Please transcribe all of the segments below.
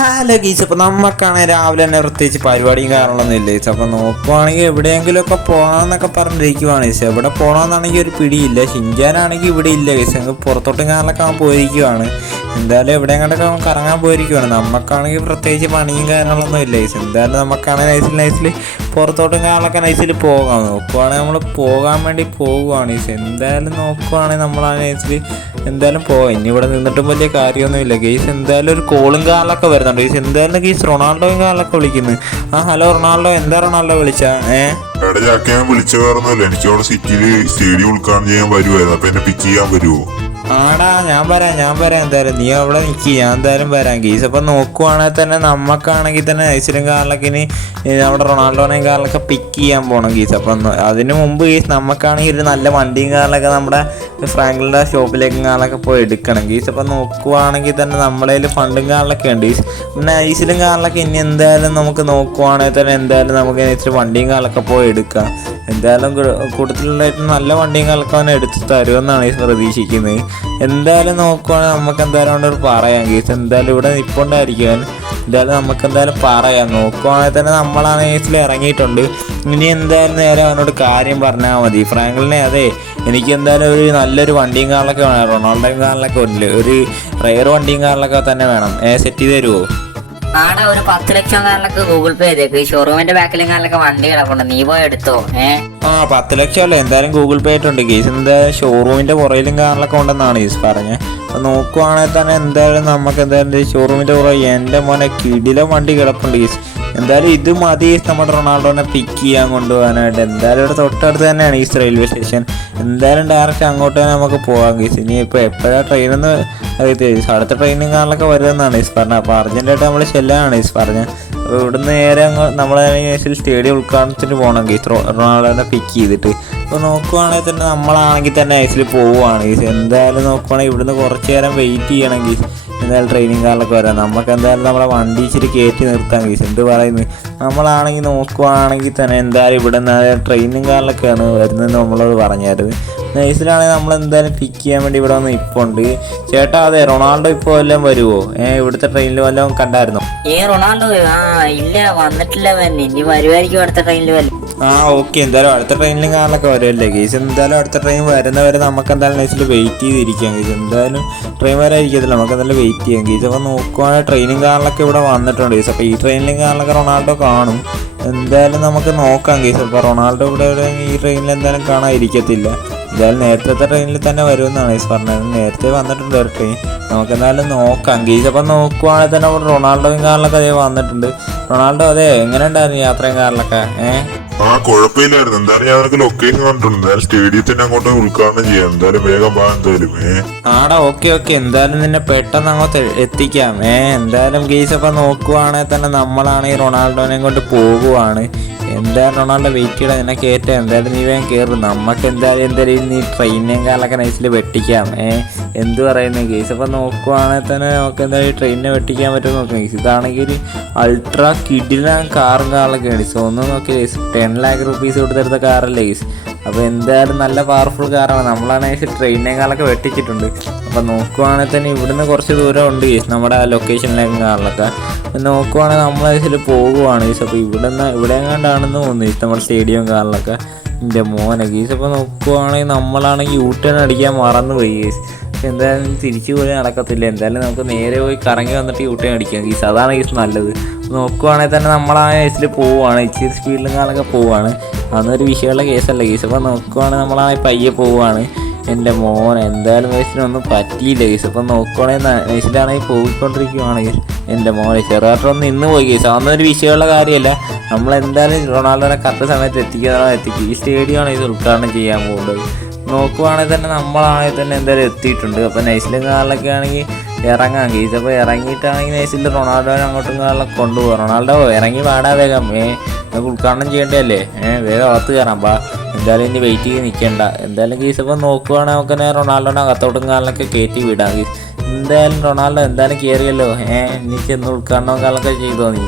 Hello ഗീസ്, അപ്പോൾ നമുക്കാണെങ്കിൽ രാവിലെ തന്നെ പ്രത്യേകിച്ച് പരിപാടിയും കാര്യങ്ങളൊന്നും ഇല്ല ഗീസ്. അപ്പോൾ നോക്കുവാണെങ്കിൽ എവിടെയെങ്കിലുമൊക്കെ പോകണമെന്നൊക്കെ പറഞ്ഞിരിക്കുവാണ് ഗീസ്. എവിടെ പോകണമെന്നാണെങ്കിൽ ഒരു പിടിയില്ല. ഷിൻജാനാണെങ്കിൽ ഇവിടെ ഇല്ല ഗീസ്, ഞങ്ങൾ പുറത്തോട്ടും കാറിലൊക്കെ പോയിരിക്കുവാണ്. എന്തായാലും എവിടെയെങ്കിലൊക്കെ കറങ്ങാൻ പോയിരിക്കുവാണ്. നമുക്കാണെങ്കിൽ പ്രത്യേകിച്ച് പണിയും കാര്യങ്ങളൊന്നും ഇല്ല ഗീസ്. എന്തായാലും നമുക്കാണെങ്കിൽ നൈസിൽ പുറത്തോട്ടും കാറിലൊക്കെ നൈസിൽ പോകാം. നോക്കുവാണെങ്കിൽ നമ്മൾ പോകാൻ വേണ്ടി പോകുവാണ് ഗീസ്. എന്തായാലും നോക്കുവാണെങ്കിൽ നമ്മൾ ആ നൈസിൽ എന്തായാലും പോകാം. ഇനി ഇവിടെ നിന്നിട്ടും വലിയ കാര്യമൊന്നുമില്ല ഗീസ്. എന്തായാലും ഒരു കോളും കാറിലൊക്കെ വരുന്നുണ്ട് ഗീസ്. എന്തായാലും ഗീസ് റൊണാൾഡോയും കാറിലൊക്കെ വിളിക്കുന്നു. ഹലോ റൊണാൾഡോ, എന്താ റൊണാൾഡോ വിളിച്ചാ? ഞാൻ വിളിച്ച വേറൊന്നുമില്ല, എനിക്ക് അവിടെ സിറ്റിയില് സ്റ്റേഡിയം ഉദ്ഘാടനം ചെയ്യാൻ വരുമായിരുന്നു. അപ്പൊ എന്നെ പിക്ക് ചെയ്യാൻ വരുമോ? ആടാ ഞാൻ വരാം. എന്തായാലും നീ അവിടെ നിൽക്കി, ഞാൻ എന്തായാലും വരാം ഗീസ്. അപ്പം നോക്കുവാണെങ്കിൽ തന്നെ നമുക്കാണെങ്കിൽ തന്നെ ഐസിലും കാറിലൊക്കെ ഇനി നമ്മുടെ റൊണാൾഡോനെയും കാറിലൊക്കെ പിക്ക് ചെയ്യാൻ പോകണം ഗീസ്. അപ്പം അതിന് മുമ്പ് ഗീസ് നമുക്കാണെങ്കിൽ ഒരു നല്ല വണ്ടിയും കാറിലൊക്കെ നമ്മുടെ ഫ്രാങ്കിളിൻ്റെ ഷോപ്പിലേക്കും കാറിലൊക്കെ പോയി എടുക്കണം ഗീസ്. അപ്പം നോക്കുവാണെങ്കിൽ തന്നെ നമ്മുടെ കയ്യിൽ ഫണ്ടും കാറിലൊക്കെ ഉണ്ട് ഗീസ്. പിന്നെ ഐസിലും കാറിലൊക്കെ ഇനി എന്തായാലും നമുക്ക് നോക്കുവാണെങ്കിൽ തന്നെ എന്തായാലും നമുക്ക് ഇച്ചിരി വണ്ടിയും കാറിലൊക്കെ പോയി എടുക്കാം. എന്തായാലും കൂട്ടത്തിലുള്ളതായിട്ട് നല്ല വണ്ടിയും കാറിലൊക്കെ അവനെ എടുത്ത് തരുമെന്നാണ് ഈ പ്രതീക്ഷിക്കുന്നത്. എന്തായാലും നോക്കുവാണെങ്കിൽ നമുക്ക് എന്തായാലും അവിടെ പറയാം ഗീസ്. എന്തായാലും ഇവിടെ നിൽപ്പുണ്ടായിരിക്കും. എന്തായാലും നമുക്ക് എന്തായാലും പറയാം. നോക്കുവാണെങ്കിൽ തന്നെ നമ്മളാണ് കേസിൽ ഇറങ്ങിയിട്ടുണ്ട്. ഇനി എന്തായാലും നേരെ അവനോട് കാര്യം പറഞ്ഞാൽ മതി. ഫ്രാങ്കിളിനെ അതെ, എനിക്ക് എന്തായാലും ഒരു നല്ലൊരു വണ്ടിയും കാറിലൊക്കെ വേണം. റൊണാൾഡോയും കാറിലൊക്കെ ഒരു റെയർ വണ്ടിയും കാറിലൊക്കെ തന്നെ വേണം. സെറ്റ് ചെയ്ത് തരുമോ? ആടെ ഒരു 10 ലക്ഷം കാറിലൊക്കെ ഗൂഗിൾ പേ ചെയ്തേക്ക്. ഷോറൂമിന്റെ ബാക്കിലും കാറിലൊക്കെ വണ്ടി കിടപ്പുണ്ട്, നീ പോയി എടുത്തോ. 10 ലക്ഷം അല്ലേ, എന്തായാലും ഗൂഗിൾ പേ ആയിട്ടുണ്ട് ഗീസ്. എന്തായാലും ഷോറൂമിന്റെ പുറയിലും കാറിലൊക്കെ ഉണ്ടെന്നാണ് ഗീസ് പറഞ്ഞത്. അപ്പോൾ നോക്കുവാണെങ്കിൽ തന്നെ എന്തായാലും നമുക്ക് എന്തായാലും ഷോറൂമിന്റെ പുറകെ എൻ്റെ മോനെ കിടിലം വണ്ടി കിടപ്പുണ്ട് ഗീസ്. എന്തായാലും ഇത് മതി നമ്മുടെ റൊണാൾഡോനെ പിക്ക് ചെയ്യാൻ കൊണ്ടുപോകാനായിട്ട്. എന്തായാലും ഇവിടെ തൊട്ടടുത്ത് തന്നെയാണ് ഈ റെയിൽവേ സ്റ്റേഷൻ. എന്തായാലും ഡയറക്റ്റ് അങ്ങോട്ട് തന്നെ നമുക്ക് പോകാം ഗീസ്. ഇനി ഇപ്പോൾ എപ്പോഴാണ് ട്രെയിനെന്ന് അറിയത്തില്ല. അടുത്ത ട്രെയിനും കാറിലൊക്കെ വരുമെന്നാണ് ഗീസ് പറഞ്ഞത്. അപ്പോൾ അർജൻറ്റായിട്ട് നമ്മൾ ചെല്ലാനാണ് ഗീസ് പറഞ്ഞത്. അപ്പോൾ ഇവിടുന്ന് നേരെ നമ്മളെ സ്റ്റേഡിയം ഉദ്ഘാടനത്തിന് പോകണം ഗീസ്, റൊണാൾഡോനെ പിക്ക് ചെയ്തിട്ട്. അപ്പോൾ നോക്കുവാണെങ്കിൽ തന്നെ നമ്മളാണെങ്കിൽ തന്നെ ഐസിൽ പോവുകയാണ് ഗീസ്. എന്തായാലും നോക്കുവാണെങ്കിൽ ഇവിടുന്ന് കുറച്ച് നേരം വെയിറ്റ് ചെയ്യണം ഗീസ്. എന്തായാലും ട്രെയിനിങ് കാറിലൊക്കെ വരാം. നമുക്ക് എന്തായാലും നമ്മളെ വണ്ടി ഇച്ചിരി കയറ്റി നിർത്താം ഗീസ്. എന്ത് പറയുന്നത്, നമ്മളാണെങ്കിൽ നോക്കുവാണെങ്കിൽ തന്നെ എന്തായാലും ഇവിടെ നിന്ന് ട്രെയിനിങ് കാറിലൊക്കെയാണ് വരുന്നതെന്ന് നമ്മളോട് പറഞ്ഞായിരുന്നു. നൈസിലാണെങ്കിൽ നമ്മൾ എന്തായാലും പിക്ക് ചെയ്യാൻ വേണ്ടി ഇവിടെ വന്ന് ഇപ്പോൾ ഉണ്ട്. ചേട്ടാ അതെ, റൊണാൾഡോ ഇപ്പോൾ വല്ലതും വരുമോ? ഇവിടുത്തെ ട്രെയിനിൽ വല്ലതും കണ്ടായിരുന്നോ? റൊണാൾഡോ ഇല്ല, വന്നിട്ടില്ല. ഇനി വരുമായിരിക്കും അടുത്ത ട്രെയിനിൽ വല്ല. ഓക്കെ, എന്തായാലും അടുത്ത ട്രെയിനിലും കാറിലൊക്കെ വരുമല്ലേ ഗീസ്. എന്തായാലും അടുത്ത ട്രെയിൻ വരുന്നവരെ നമുക്ക് എന്തായാലും നൈസിൽ വെയിറ്റ് ചെയ്തിരിക്കാം ഗീസ്. എന്തായാലും ട്രെയിൻ വരാതിരിക്കത്തില്ല, നമുക്ക് എന്തായാലും വെയിറ്റ് ചെയ്യാം ഗീസ്. അപ്പോൾ നോക്കുവാണെങ്കിൽ ട്രെയിനിങ് കാറിലൊക്കെ ഇവിടെ വന്നിട്ടുണ്ട് ഗീസ്. അപ്പോൾ ഈ ട്രെയിനിലും കാറിലൊക്കെ റൊണാൾഡോ കാണും. എന്തായാലും നമുക്ക് നോക്കാം ഗീസ്. അപ്പോൾ റൊണാൾഡോ ഇവിടെ ഈ ട്രെയിനിൽ എന്തായാലും കാണാതിരിക്കത്തില്ല. എന്തായാലും നേരത്തെ ട്രെയിനിൽ തന്നെ വരുമെന്നാണ് ഗീസ് പറഞ്ഞത്. നേരത്തെ വന്നിട്ടുണ്ട് ഒരു ട്രെയിൻ, നമുക്ക് എന്തായാലും നോക്കാം ഗീസ്. അപ്പം നോക്കുവാണെങ്കിൽ തന്നെ റൊണാൾഡോയും കാറിലൊക്കെ അതേ വന്നിട്ടുണ്ട്. റൊണാൾഡോ അതെ, എങ്ങനെ ഉണ്ടായിരുന്നു യാത്രയും കാറിലൊക്കെ? കുഴപ്പമില്ലായിരുന്നു. എന്തായാലും ഞാൻ അവർക്ക് ലൊക്കേഷൻ കണ്ടിട്ടുണ്ട്. എന്തായാലും സ്റ്റേഡിയത്തിന് അങ്ങോട്ട് ഉദ്ഘാടനം ചെയ്യാം. എന്തായാലും വേഗം പോകാൻ എന്തായാലും. ഓക്കെ, എന്തായാലും നിന്നെ പെട്ടെന്ന് അങ്ങോട്ട് എത്തിക്കാം. എന്തായാലും ഗീസ് അപ്പം നോക്കുവാണെങ്കിൽ തന്നെ നമ്മളാണ് ഈ റൊണാൾഡോനെയും കൊണ്ട് പോകുവാണ്. എന്തായാലും റൊണാൾഡോ വെയിറ്റ് ചെയ്യണം, എന്നെ കയറ്റാം. എന്തായാലും നീ വേഗം കയറും. നമുക്ക് എന്തായാലും നീ ട്രെയിനിനെയും കാലൊക്കെ നൈസിൽ വെട്ടിക്കാം. എന്ത് പറയുന്നത് ഗീസ്? അപ്പം നോക്കുവാണെങ്കിൽ തന്നെ നമുക്ക് എന്തായാലും ട്രെയിനിനെ വെട്ടിക്കാൻ പറ്റുമെന്ന് നോക്കാം ഗീസ്. ഇതാണെങ്കിൽ ഒരു അൾട്രാ കിഡിലാണ് കാറും കാറിലൊക്കെ ഗീസ്. ഒന്ന് നോക്കി ഗീസ്, 10 lakh rupees കൊടുത്തെടുത്ത കാറല്ലേ ഗീസ്. അപ്പോൾ എന്തായാലും നല്ല പവർഫുൾ കാറാണ്. നമ്മളാണെങ്കിൽ ട്രെയിനിനേക്കാളൊക്കെ വെട്ടിച്ചിട്ടുണ്ട്. അപ്പോൾ നോക്കുവാണെങ്കിൽ തന്നെ ഇവിടുന്ന് കുറച്ച് ദൂരം ഉണ്ട് ഗീസ് നമ്മുടെ ലൊക്കേഷനിലേക്ക് കാറിലൊക്കെ. നോക്കുവാണെങ്കിൽ നമ്മളതിൽ പോകുവാണ് ഗീസ്. അപ്പോൾ ഇവിടെ എങ്ങാണ്ടാണെന്ന് തോന്നുന്നു ഗീസ് നമ്മുടെ സ്റ്റേഡിയം കാറിലൊക്കെ. എൻ്റെ മോനെ ഗീസ്. അപ്പോൾ നോക്കുവാണെങ്കിൽ നമ്മളാണെങ്കിൽ യൂട്ടേൺ അടിക്കാൻ മറന്നു പോയി ഗീസ്. എന്തായാലും തിരിച്ചു പോയി നടക്കത്തില്ല. എന്തായാലും നമുക്ക് നേരെ പോയി കറങ്ങി വന്നിട്ട് യൂട്ടേൺ അടിക്കാം ഗീസ്. അതാണ് ഗീസ് നല്ലത്. നോക്കുവാണെങ്കിൽ തന്നെ നമ്മളാ കേസിൽ പോവുകയാണ്, ഇച്ചിരി സ്പീഡിലും കാലൊക്കെ പോവുകയാണ്. അതൊരു വിഷയമുള്ള കേസല്ല ഗീസ്. അപ്പോൾ നോക്കുവാണെങ്കിൽ നമ്മളാണെങ്കിൽ പയ്യെ പോവുകയാണ്. എൻ്റെ മോൻ എന്തായാലും കേസിനൊന്നും പറ്റിയില്ല ഗീസ്. അപ്പം നോക്കുവാണെങ്കിൽ കേസിലാണെങ്കിൽ പോയിക്കൊണ്ടിരിക്കുവാണ് ഗീസ്. എൻ്റെ മോനെ ചെറുതായിട്ടൊന്നും ഇന്ന് പോയി ഗീസ്. അതൊന്നും ഒരു വിഷയമുള്ള കാര്യമല്ല. നമ്മളെന്തായാലും റൊണാൾഡോനെ കറക്റ്റ് സമയത്ത് എത്തിക്കും. ഈ സ്റ്റേഡിയമാണ് ഇത് ഉദ്ഘാടനം ചെയ്യാൻ പോകുന്നത്. നോക്കുവാണെങ്കിൽ തന്നെ നമ്മളാണെങ്കിൽ തന്നെ എന്തായാലും എത്തിയിട്ടുണ്ട്. അപ്പോൾ നൈസിലും കാറിലൊക്കെ ആണെങ്കിൽ ഇറങ്ങാം ഗീസ്. അപ്പോൾ ഇറങ്ങിയിട്ടാണെങ്കിൽ നൈസിൽ റൊണാൾഡോനെ അങ്ങോട്ടും കാറിലൊക്കെ കൊണ്ടുപോകാം. റൊണാൾഡോ ഇറങ്ങി പാടാ വേഗം. നമുക്ക് ഉദ്ഘാടനം ചെയ്യേണ്ടതല്ലേ? വേഗം അകത്ത് കയറാം. എന്തായാലും ഇനി വെയിറ്റ് ചെയ്ത് നിൽക്കേണ്ട. എന്തായാലും ഗീസ് അപ്പോൾ നോക്കുവാണെങ്കിൽ നമുക്ക് തന്നെ റൊണാൾഡോനെ അകത്തോട്ടും കാറിലൊക്കെ കയറ്റി വിടാം ഗീസ്. എന്തായാലും റൊണാൾഡോ എന്തായാലും കയറിയല്ലോ. ഇനി ചെന്ന് ഉദ്ഘാടനം കാലൊക്കെ ചെയ്തോ നീ?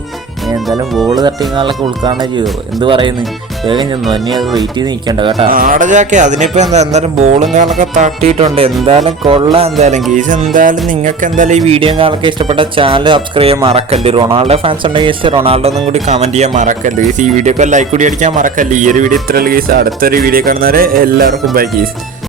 എന്തായാലും ബോൾ തട്ടിയും കാലൊക്കെ ഉദ്ഘാടനം ചെയ്തോ? എന്ത് പറയുന്നു? വേഗം ചെന്നു ഇനി അത് വെയിറ്റ് ചെയ്ത് നിൽക്കണ്ട കേട്ടോ. ആടെ ജാക്കെ അതിനിപ്പോ എന്തായാലും ബോളും കാലൊക്കെ തട്ടിയിട്ടുണ്ട്. എന്തായാലും കൊള്ളാം. എന്തായാലും ഗീസ് എന്തായാലും നിങ്ങൾക്ക് എന്തായാലും ഈ വീഡിയോ കാലൊക്കെ ഇഷ്ടപ്പെട്ട ചാനൽ സബ്സ്ക്രൈബ് ചെയ്യാൻ മറക്കല്ലേ. റൊണാൾഡോ ഫാൻസ് ഉണ്ടെങ്കിൽ റൊണാൾഡോ ഒന്നും കൂടി കമന്റ് ചെയ്യാൻ മറക്കല്ലേ. ഈ വീഡിയോക്ക് ലൈക്ക് കൂടി അടിക്കാൻ മറക്കല്ലേ. ഈ ഒരു വീഡിയോ ഇത്രയുള്ള ഗീസ്. അടുത്തൊരു വീഡിയോ കാണുന്നവരെ എല്ലാവർക്കും ബൈ ഗീസ്.